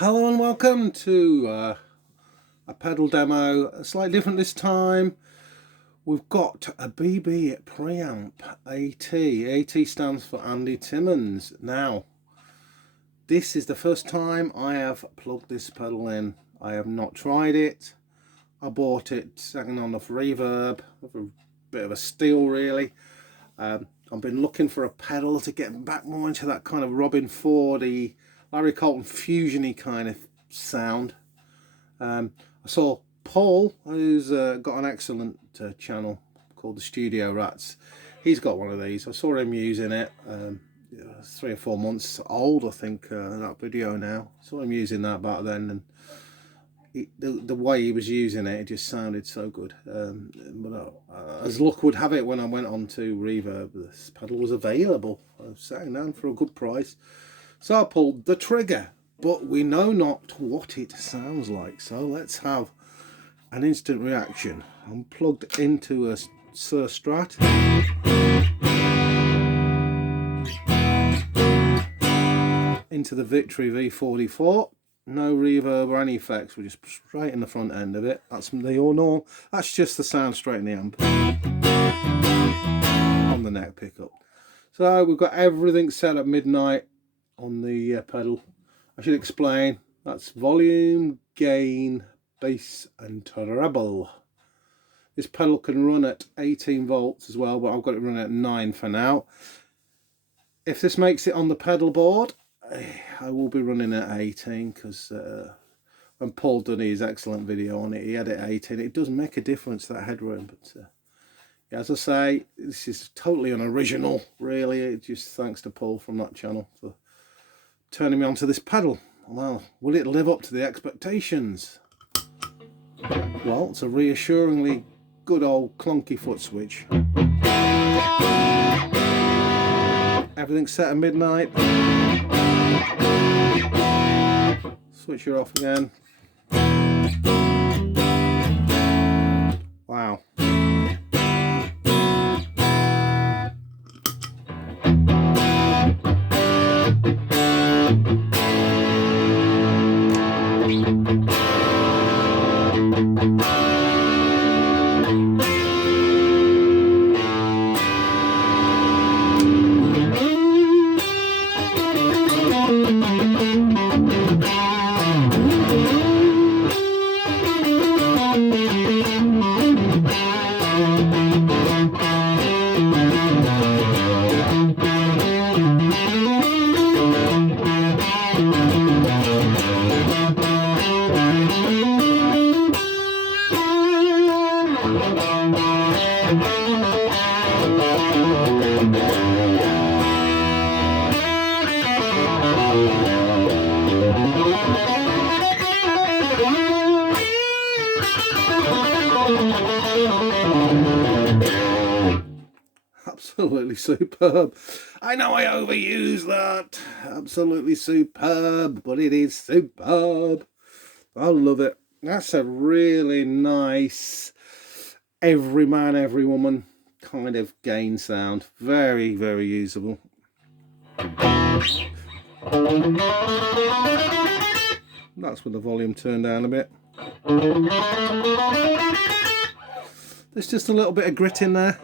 Hello and welcome to a pedal demo, slightly different this time. We've got a BB Preamp AT. AT stands for Andy Timmons. Now, this is the first time I have plugged this pedal in. I have not tried it. I bought it second on off reverb, a bit of a steal really. I've been looking for a pedal to get back more into that kind of Robin Fordy, Larry Colton fusiony kind of sound. I saw Paul, who's got an excellent channel called the Studio Rats. He's got one of these. I saw him using it. 3 or 4 months old, I think, that video now. I saw him using that back then, and the way he was using it, it just sounded so good. But as luck would have it, when I went on to reverb, this pedal was available. I was sitting down for a good price. So I pulled the trigger, but we know not what it sounds like. So let's have an instant reaction. I'm plugged into a Suhr Strat. Into the Victory V44. No reverb or any effects. We're just straight in the front end of it. That's the all normal. That's just the sound straight in the amp. On the neck pickup. So we've got everything set at midnight on the pedal. I should explain, that's volume, gain, bass and treble. This pedal can run at 18 volts as well, but I've got it running at 9 for now. If this makes it on the pedal board, I will be running at 18, because when Paul done his excellent video on it, he had it at 18. It does make a difference, that headroom, but yeah, as I say, this is totally unoriginal really. It's just thanks to Paul from that channel for turning me onto this pedal. Well, will it live up to the expectations? Well, it's a reassuringly good old clunky foot switch. Everything's set at midnight. Switch her off again. Wow. Absolutely superb. I know I overuse that. Absolutely superb, but it is superb. I love it. That's a really nice every man, every woman kind of gain sound. Very, very usable. That's with the volume turned down a bit. There's just a little bit of grit in there.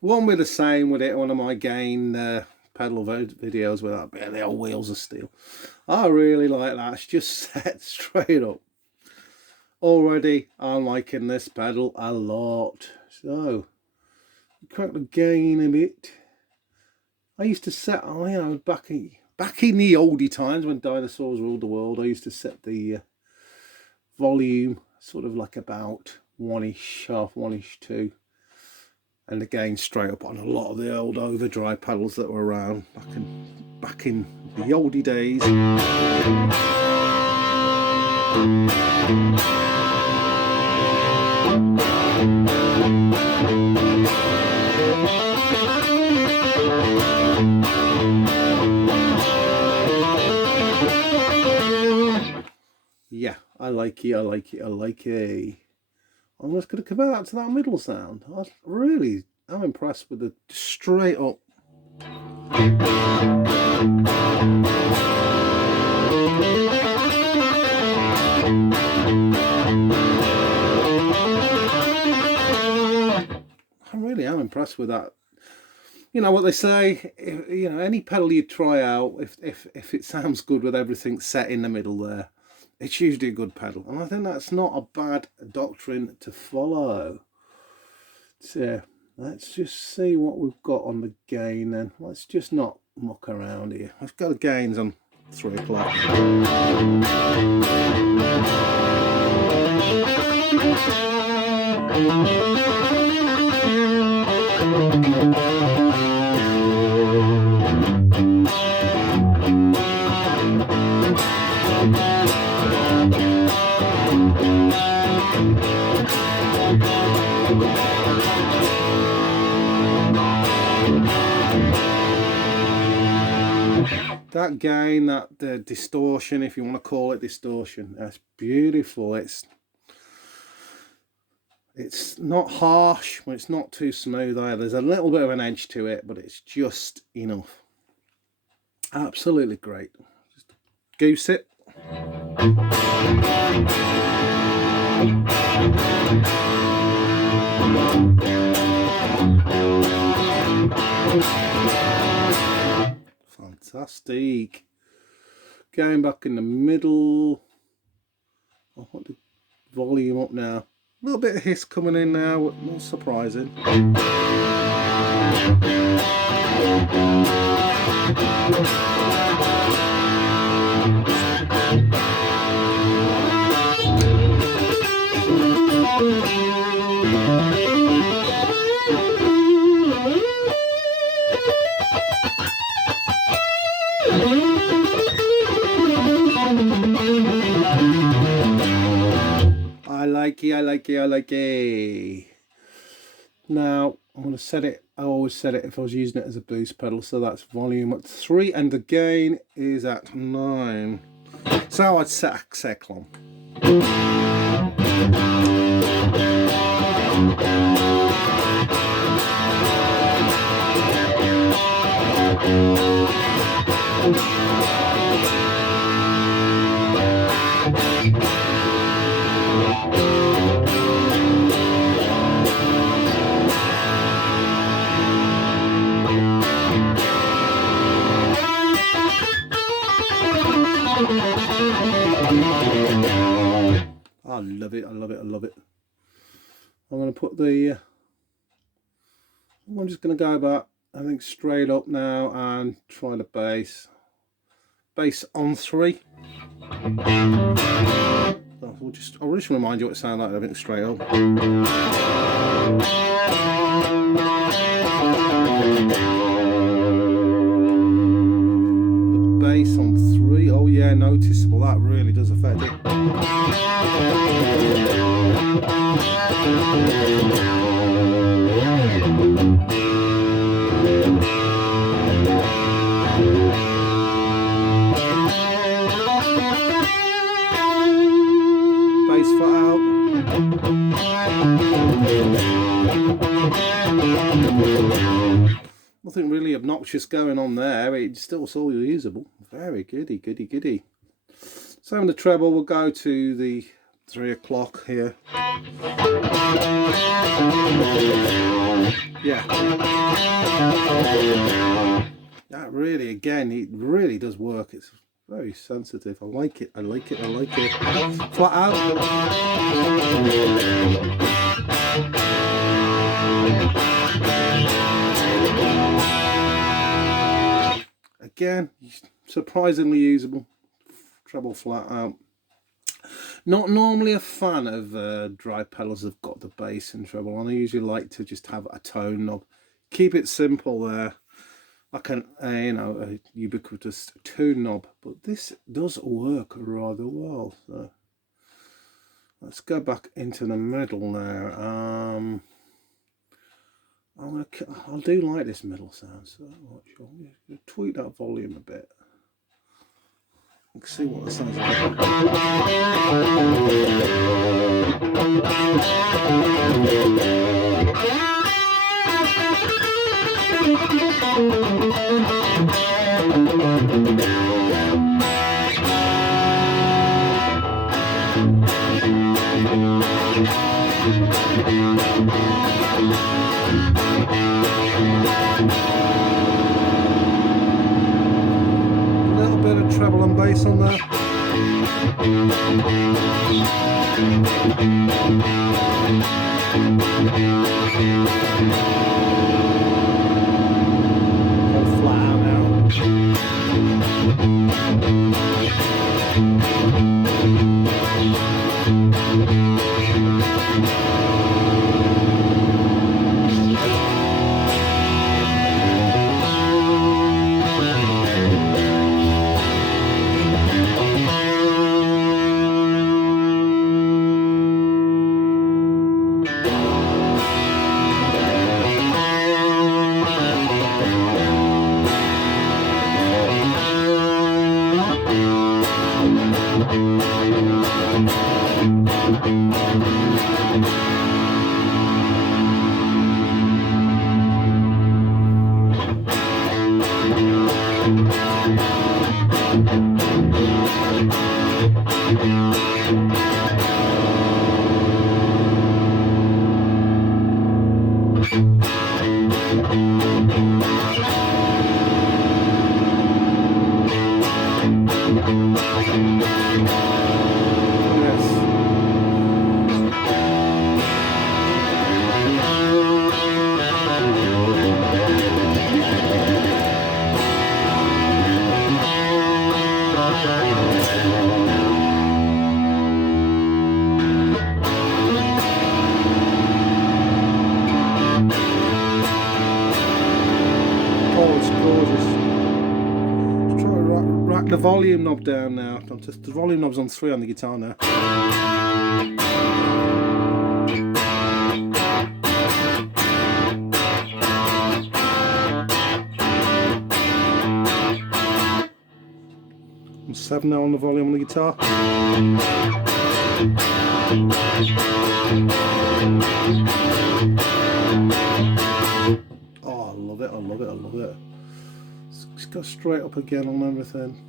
Won't be the same with it. One of my gain pedal videos with that, the old wheels of steel. I really like that. It's just set straight up. Already I'm liking this pedal a lot. So crank the gain a bit. I used to set, you know, back in the oldie times when dinosaurs ruled the world, I used to set the volume sort of like about 1-ish, half 1-ish, 2, and the gain straight up on a lot of the old overdrive pedals that were around back in the oldie days. yeah, I like it, I like it, I like it. I'm just going to compare that to that middle sound. I'm impressed with the straight up. I really am impressed with that. You know what they say, you know, any pedal you try out, if it sounds good with everything set in the middle there, it's usually a good pedal. And I think that's not a bad doctrine to follow. So let's just see what we've got on the gain then. Let's just not muck around here. I've got the gains on 3 o'clock. That gain, that distortion, if you want to call it distortion, that's beautiful. It's not harsh, but it's not too smooth either. There's a little bit of an edge to it, but it's just enough. Absolutely great. Just goose it. Fantastic. Going back in the middle. I want the volume up now. A little bit of hiss coming in now, not surprising. I like it, I like it, I like it. Now I'm going to set it, I always set it if I was using it as a boost pedal, so that's volume at 3 and the gain is at 9. So I'd set a seclon. I love it, I love it, I love it. I'm going to put the, I'm just going to go back, I think straight up now and try the bass. Bass on 3. I'll just remind you what it sounds like, I think straight up. The bass on 3, oh yeah, noticeable, that really does affect it. Bass flat out. Nothing really obnoxious going on there, it's still so usable. Very goody, goody, goody. So in the treble, we'll go to the 3 o'clock here. Yeah. That really, again, it really does work. It's very sensitive. I like it, I like it, I like it. Flat out. Again, surprisingly usable. Treble flat out. Not normally a fan of dry pedals that've got the bass and treble on. I usually like to just have a tone knob. Keep it simple there. Like a ubiquitous tone knob, but this does work rather well. So let's go back into the middle now. I do like this middle sound, so I'm going to tweak that volume a bit. see what the sounds treble and bass on there. Go flat out now. The volume knob down now. The volume knob's on 3 on the guitar now. I'm 7 now on the volume on the guitar. Oh, I love it, I love it, I love it. It's got straight up again on everything.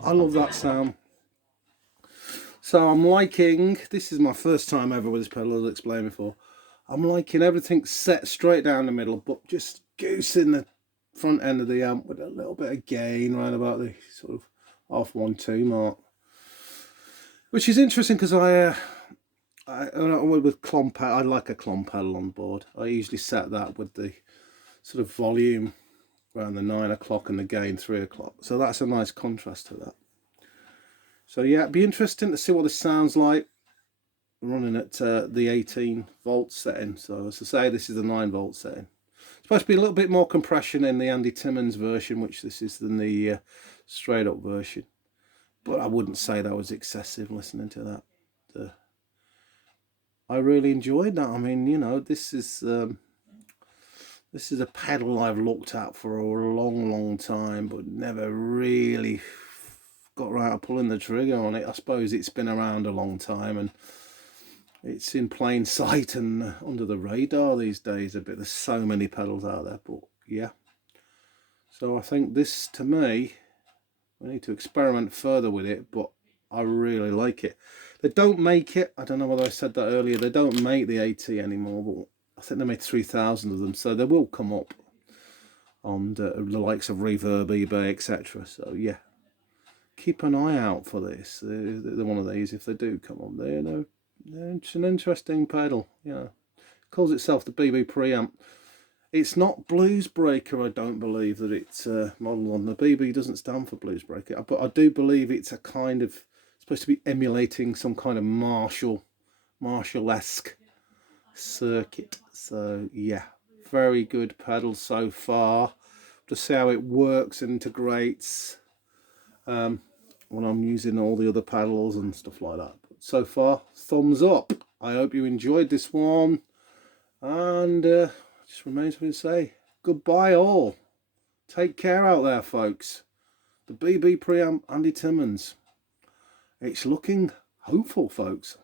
I love that sound. So I'm liking, this is my first time ever with this pedal, as I explained before. I'm liking everything set straight down the middle, but just goosing the front end of the amp with a little bit of gain right about the sort of half 1-2 mark. Which is interesting because I with clomp pedal, I like a clomp pedal on board. I usually set that with the sort of volume around the 9 o'clock and the gain 3 o'clock. So that's a nice contrast to that. So yeah, it'd be interesting to see what this sounds like running at the 18 volt setting. So as I say, this is the 9 volt setting. It's supposed to be a little bit more compression in the Andy Timmons version, which this is than the straight up version. But I wouldn't say that was excessive listening to that. I really enjoyed that. I mean, you know, this is a pedal I've looked at for a long time, but never really got around to pulling the trigger on it. I suppose it's been around a long time and it's in plain sight and under the radar these days a bit. There's so many pedals out there, but yeah. So I think this, to me, we need to experiment further with it, but I really like it. They don't make it, I don't know whether I said that earlier, they don't make the AT anymore, but I think they made 3,000 of them, so they will come up on the likes of Reverb, eBay, etc. So yeah, keep an eye out for this. They're one of these if they do come up. It's an interesting pedal. Yeah, it calls itself the BB Preamp. It's not Blues Breaker, I don't believe that it's modelled on. The BB doesn't stand for Blues Breaker, but I do believe it's a kind of, supposed to be emulating some kind of Marshall-esque circuit. So yeah, very good pedal so far. Just see how it works and integrates when I'm using all the other pedals and stuff like that. But so far, thumbs up. I hope you enjoyed this one. And just remains for me to say goodbye all. Take care out there, folks. The BB Preamp Andy Timmons. It's looking hopeful, folks.